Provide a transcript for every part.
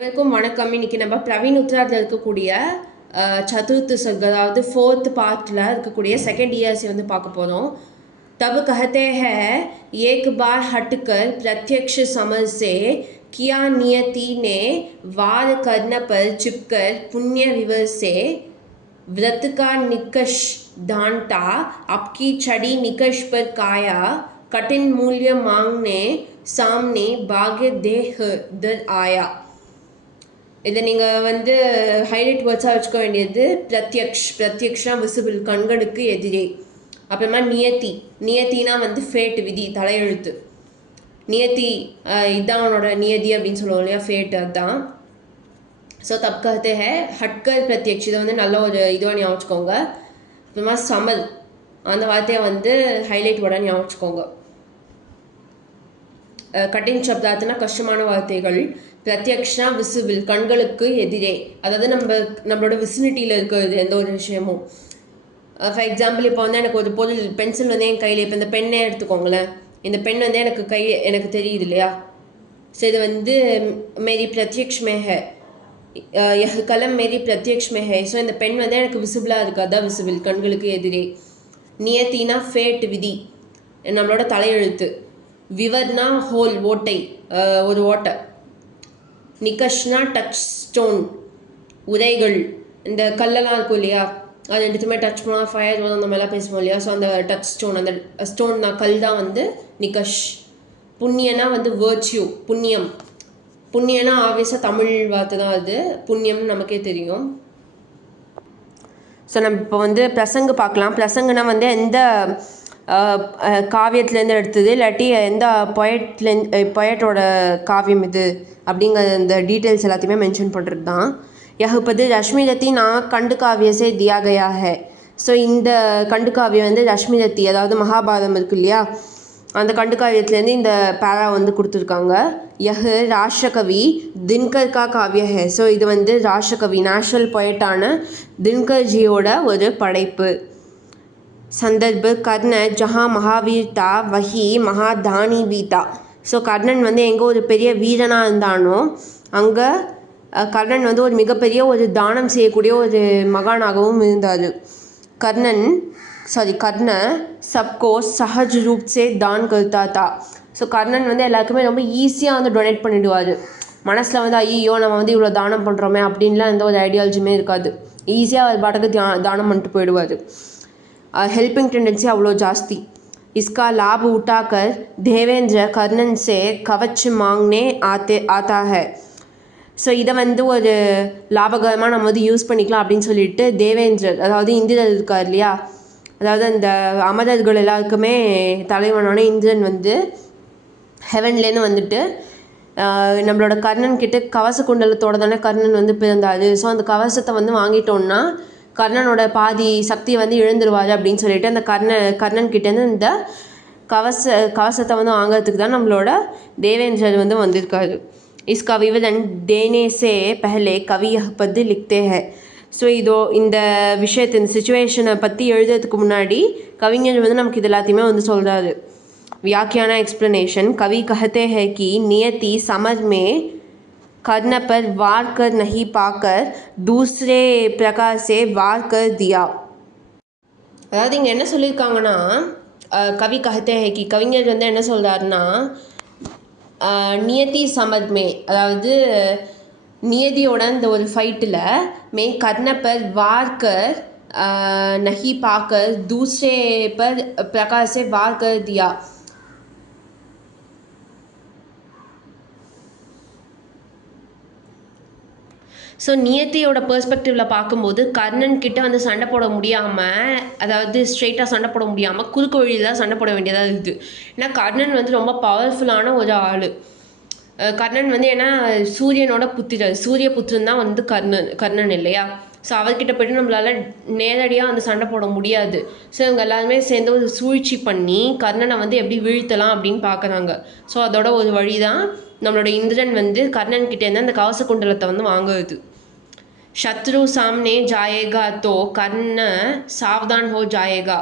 அனைவருக்கும் வணக்கம். இன்னைக்கு நம்ம பிரவீன் உத்ராத்தில் இருக்கக்கூடிய சதுர்த்து சர்க் அதாவது ஃபோர்த் பார்ட்டில் இருக்கக்கூடிய செகண்ட் இயர்ஸை வந்து பார்க்க போகிறோம். तब कहते हैं एक बार हटकर प्रत्यक्ष समझ से किया नियति ने वार करने पर चिपकर पुण्य विवर से व्रत का निकष ढांटा आपकी छड़ी निकष पर काया कठिन मूल्य मांगने सामने भाग्य देह दर आया. இதை நீங்கள் வந்து ஹைலைட் வேர்ட்ஸாக வச்சுக்க வேண்டியது பிரத்யக்ஷ்னா விசிபிள், கண்களுக்கு எதிரே. அப்புறமா நியத்தினா வந்து ஃபேட், விதி, தலையெழுத்து. நியத்தி இதுதான் அவனோட நியதி அப்படின்னு சொல்லுவோம் இல்லையா, ஃபேட், அதுதான். ஸோ தப் கஹத்தே ஹே ஹட்கர் பிரத்யக்ஷ், இதை வந்து நல்ல ஒரு இதுவாக ஞாபகம் வச்சுக்கோங்க. அப்புறமா சமல், அந்த வார்த்தையை வந்து ஹைலைட் வேர்டாக ஞாபகம் வச்சுக்கோங்க. கட்டின் சப்தாத்துனா கஷ்டமான வார்த்தைகள். பிரத்யக்ஷா விசிபிள், கண்களுக்கு எதிரே, அதாவது நம்மளோட விசினிட்டியில் இருக்கிறது எந்த ஒரு விஷயமும். ஃபார் எக்ஸாம்பிள், இப்போ வந்து எனக்கு ஒரு பொருள், பென்சில் வந்து என் கையில், இப்போ இந்த பெண்ணே எடுத்துக்கோங்களேன். இந்த பெண் வந்து எனக்கு தெரியுது இல்லையா. ஸோ இது வந்து மேரி பிரத்யக்ஷ் மே ஹே, யஹ் கலம் மேரி பிரத்யக்ஷ் மே ஹே. ஸோ இந்த பெண் வந்து எனக்கு விசிபிளாக இருக்குது, அதான் விசிபிள், கண்களுக்கு எதிரே. நியத்தினா ஃபேட், விதி, நம்மளோட தலையெழுத்து. விவர்னா ஹோல், ஓட்டை, ஒரு ஓட்டை. நிகஷ்னா டச் ஸ்டோன், உரைகள். இந்த கல்லெல்லாம் இருக்கும் இல்லையா, அது ரெண்டுத்துமே டச் பண்ணால் ஃபயர் வரும், அந்த மாதிரிலாம் பேசுவோம் இல்லையா. ஸோ அந்த டச் ஸ்டோன், அந்த ஸ்டோன் தான், கல் தான் வந்து நிகஷ். புண்ணியனா வந்து வேர்ச்சியூ, புண்ணியம். புண்ணியனா ஆப்வியஸாக தமிழ் வார்த்தை தான் அது, புண்ணியம்னு நமக்கே தெரியும். ஸோ நம்ம இப்போ வந்து பிரசங்கு பார்க்கலாம். பிரசங்குனா வந்து எந்த காவியத்துலேருந்து எடுத்தது, இல்லாட்டி எந்த பொயட்டோட காவியம் இது அப்படிங்கிற இந்த டீட்டெயில்ஸ் எல்லாத்தையுமே மென்ஷன் பண்ணுறது தான். யஹ்பது ரஷ்மிரத்தி நான் கண்டு காவியசே தியா கயா ஹே. ஸோ இந்த கண்டு காவியம் வந்து ரஷ்மிரத்தி, அதாவது மகாபாரதம் இருக்கு இல்லையா, அந்த கண்டு காவியத்துலேருந்து இந்த பேரா வந்து கொடுத்துருக்காங்க. யஹ் ராஷ்டிரகவி தின்கர் கா காவிய ஹே. ஸோ இது வந்து ராஷ்டிரகவி, நேஷ்னல் பொயட்டான தின்கர்ஜியோட ஒரு படைப்பு. சந்தர்ப்ப கர்ண ஜஹா மகாவீர்தா வஹி மகாதானி பீதா. ஸோ கர்ணன் வந்து எங்கே ஒரு பெரிய வீரனாக இருந்தானோ அங்கே கர்ணன் வந்து ஒரு மிகப்பெரிய ஒரு தானம் செய்யக்கூடிய ஒரு மகானாகவும் இருந்தார். கர்ண சப்கோ சஹஜ் ரூப் சே தான் கர்த்தா தா. ஸோ கர்ணன் வந்து எல்லாருக்குமே ரொம்ப ஈஸியாக வந்து டொனேட் பண்ணிவிடுவார். மனசில் வந்து ஐயோ நம்ம வந்து இவ்வளோ தானம் பண்ணுறோமே அப்படின்லாம் எந்த ஒரு ஐடியாலஜியுமே இருக்காது. ஈஸியாக அது பாட்டுக்கு தானம் பண்ணிட்டு போயிடுவார். हेल्पिंग टेंडेंसी अव्वलो जास्ती. इसका लाभ उठाकर देवेंद्र कर्णन से कवच मांगने आता है. ஸோ இதை வந்து ஒரு லாபகரமாக நம்ம வந்து யூஸ் பண்ணிக்கலாம் அப்படின்னு சொல்லிட்டு தேவேந்திரர், அதாவது இந்திரர் இருக்கார் இல்லையா, அதாவது அந்த அமரர்கள் எல்லாருக்குமே தலைவனான இந்திரன் வந்து ஹெவன்லேருந்து வந்துட்டு நம்மளோட கர்ணன் கிட்ட கவச குண்டலத்தோட தானே கர்ணன் வந்து பிறந்தார். ஸோ அந்த கவசத்தை வந்து வாங்கிட்டோன்னா கர்ணனோட பாதி சக்தியை வந்து இழந்துருவார் அப்படின்னு சொல்லிட்டு அந்த கர்ணன் கிட்டேருந்து இந்த கவசத்தை வந்து வாங்கிறதுக்கு தான் நம்மளோட தேவேந்திரர் வந்து வந்திருக்காரு. इसका विवरण देने से पहले कवि यह पद लिखते हैं. ஸோ இந்த விஷயத்தை, இந்த சுச்சுவேஷனை பற்றி எழுதுறதுக்கு முன்னாடி கவிஞர் வந்து நமக்கு இது எல்லாத்தையுமே வந்து சொல்கிறாரு. व्याख्यान एक्सप्लेनेशन. कवि कहते हैं कि नियति समझ में कर्ण पर वार कर नहीं पाकर दूसरे प्रकार से वार कर दिया. அதாவது இங்கே என்ன சொல்லியிருக்காங்கன்னா, கவி கஹத்தே ஹே கி, கவிஞர் வந்து என்ன சொல்கிறாருன்னா, நியதி சமத்மே, அதாவது நியதியோட இந்த ஒரு ஃபைட்டில் மே கர்ண பர் வார்கர் நஹி பாக்கர் தூசரே பர் பிரகார் சே வார் கர் தியா. ஸோ நியத்தியோட பெர்ஸ்பெக்டிவில் பார்க்கும்போது கர்ணன் கிட்ட வந்து சண்டை போட முடியாமல், அதாவது ஸ்ட்ரெயிட்டாக சண்டை போட முடியாமல் குறுக்கு வழியில் தான் சண்டை போட வேண்டியதாக இருக்குது. ஏன்னா கர்ணன் வந்து ரொம்ப பவர்ஃபுல்லான ஒரு ஆள். கர்ணன் வந்து ஏன்னா சூரியனோட புத்திரர், சூரிய புத்திரன் தான் வந்து கர்ணன் இல்லையா. ஸோ அவர்கிட்ட போய்ட்டு நம்மளால் நேரடியாக வந்து சண்டை போட முடியாது. ஸோ இவங்க எல்லாருமே சேர்ந்து ஒரு சூழ்ச்சி பண்ணி கர்ணனை வந்து எப்படி வீழ்த்தலாம் அப்படின்னு பார்க்குறாங்க. ஸோ அதோட ஒரு வழி தான் நம்மளோட இந்திரன் வந்து கர்ணன் கிட்டேருந்து அந்த கவச குண்டலத்தை வந்து வாங்குறது. शत्रु सामने जाएगा तो कर्ण सावधान हो जाएगा.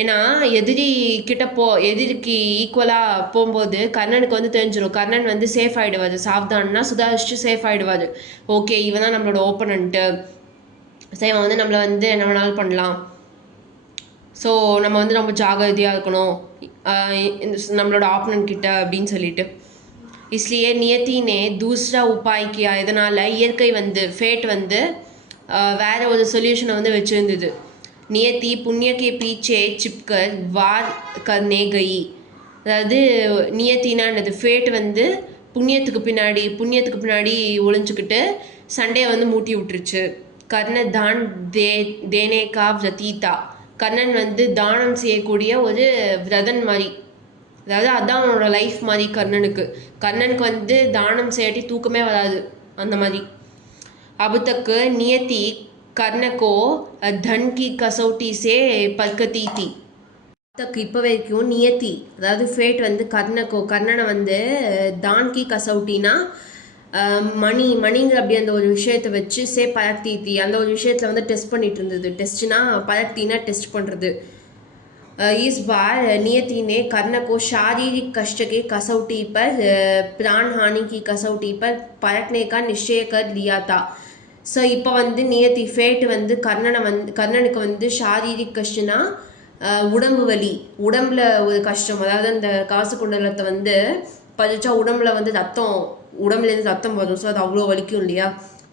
ஏன்னா எதிரிக்கு ஈக்குவலாக போகும்போது கர்ணனுக்கு வந்து தெரிஞ்சிடும். கர்ணன் வந்து சேஃப் ஆகிடுவார். சாவ்தான்னா சுதாரிச்சுட்டு சேஃப் ஆகிடுவார். ஓகே, இவன் தான் நம்மளோட ஓப்பனண்ட்டு, சரி இவன் வந்து நம்மளை வந்து என்ன வேணாலும் பண்ணலாம், ஸோ நம்ம வந்து ரொம்ப ஜாகிரதையாக இருக்கணும் நம்மளோட ஆப்பனண்ட் கிட்ட அப்படின்னு சொல்லிட்டு. इसलिए नियति ने दूसरा उपाय किया. இதனால் இயற்கை வந்து ஃபேட் வந்து வேற ஒரு சொல்யூஷனை வந்து வச்சுருந்தது. நியத்தி புண்ணிய கே பீச்சே சிப்கர் வார் கர்னே கை. அதாவது நியத்தினா என்னது, ஃபேட் வந்து புண்ணியத்துக்கு பின்னாடி ஒளிஞ்சுக்கிட்டு சண்டையை வந்து மூட்டி விட்டுருச்சு. கர்ண தான் தேனே கா விரதீதா. கர்ணன் வந்து தானம் செய்யக்கூடிய ஒரு விரதன் மாதிரி, அதாவது அதான் அவனோட லைஃப் மாதிரி கர்ணனுக்கு வந்து தானம் செய்யாட்டி தூக்கமே வராது அந்த மாதிரி. அபுத்தக்கு நியத்தி கர்ணக்கோ தன் கி கசௌட்டி சே பர்கதி தி. தக்கு இப்போ வரைக்கும் நியத்தி அதாவது ஃபேட் வந்து கர்ணனை வந்து தான் கி கசௌட்டினா மணிங்கிற அப்படி அந்த ஒரு விஷயத்தை வச்சு சே பரக்தி அந்த ஒரு விஷயத்தில் வந்து டெஸ்ட் பண்ணிட்டு இருந்தது. டெஸ்ட்னா பரக்தினா டெஸ்ட் பண்ணுறது. इस बार नियति ने कर्ण को शारीरिक कष्ट के कसौटी पर प्राण हानि की कसौटी पर परखने का निश्चय कर लिया था. ஸோ இப்போ வந்து நியத்தி ஃபேட் வந்து கர்ணனுக்கு வந்து ஷாரீரிக் கஷ்டம்னா உடம்பு வலி, உடம்புல ஒரு கஷ்டம், அதாவது அந்த காசு குண்டலத்தை வந்து பதிச்சா உடம்புல வந்து உடம்புலேருந்து ரத்தம் வரும். ஸோ அது அவ்வளோ வலிக்கும் இல்லையா,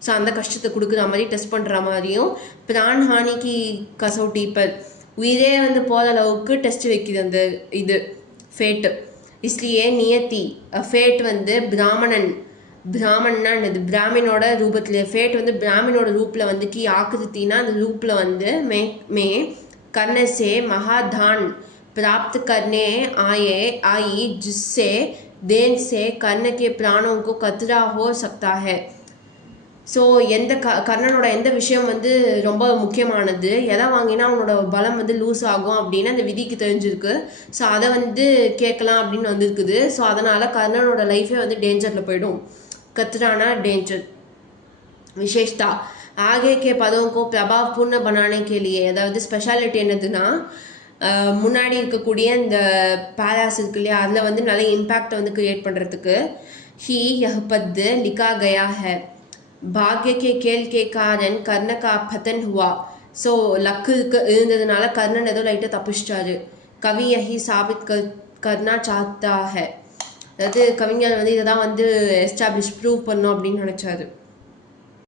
ஸோ அந்த கஷ்டத்தை கொடுக்குற மாதிரி டெஸ்ட் பண்ணுற மாதிரியும் பிரான் ஹானிக்கு கசௌட்டி பர் உயிரே வந்து போகிற அளவுக்கு டெஸ்ட் வைக்குது அந்த இது ஃபேட்டு. इसलिए நியத்தி ஃபேட் வந்து பிராமணன்னா என்னது, பிராமினோட ரூபத்தில் ஃபேட் வந்து பிராமினோட ரூப்பில் வந்து கி ஆக்கிருத்தினா அந்த ரூப்பில் வந்து மே கர்ண से महादान प्राप्त करने आई जिससे देन से कर्ण के प्राणों को खतरा हो सकता है. ஸோ கர்ணனோட எந்த விஷயம் வந்து ரொம்ப முக்கியமானது, எதை வாங்கினா அவனோட பலம் வந்து லூஸ் ஆகும் அப்படின்னு அந்த விதிக்கு தெரிஞ்சிருக்கு. ஸோ அதை வந்து கேட்கலாம் அப்படின்னு வந்துருக்குது. ஸோ அதனால் கர்ணனோட லைஃபே வந்து டேஞ்சரில் போயிடும். கத்ரானா டேஞ்சர். விசேஷ்தா ஆகே கே பதம் கோ பிரபாவபூர்ண பனானே கேலியே. அதாவது ஸ்பெஷாலிட்டி என்னதுன்னா, முன்னாடி இருக்கக்கூடிய இந்த பேராஸ் இருக்கு இல்லையா, அதில் வந்து நல்ல இம்பேக்டை வந்து கிரியேட் பண்ணுறதுக்கு ही यह पद लिखा गया है. भाग्य के खेल के कारण कर्ण का पतन हुआ. ஸோ லக்கு இருந்ததுனால கர்ணன் ஏதோ லைட்டாக தப்பிச்சிட்டாரு. கவி யஹி சாபித் கர்னா சாத்தா ஹை. அதாவது கவிஞர் வந்து இதை தான் வந்து எஸ்டாப்ளிஷ் ப்ரூவ் பண்ணும் அப்படின்னு நினச்சாரு.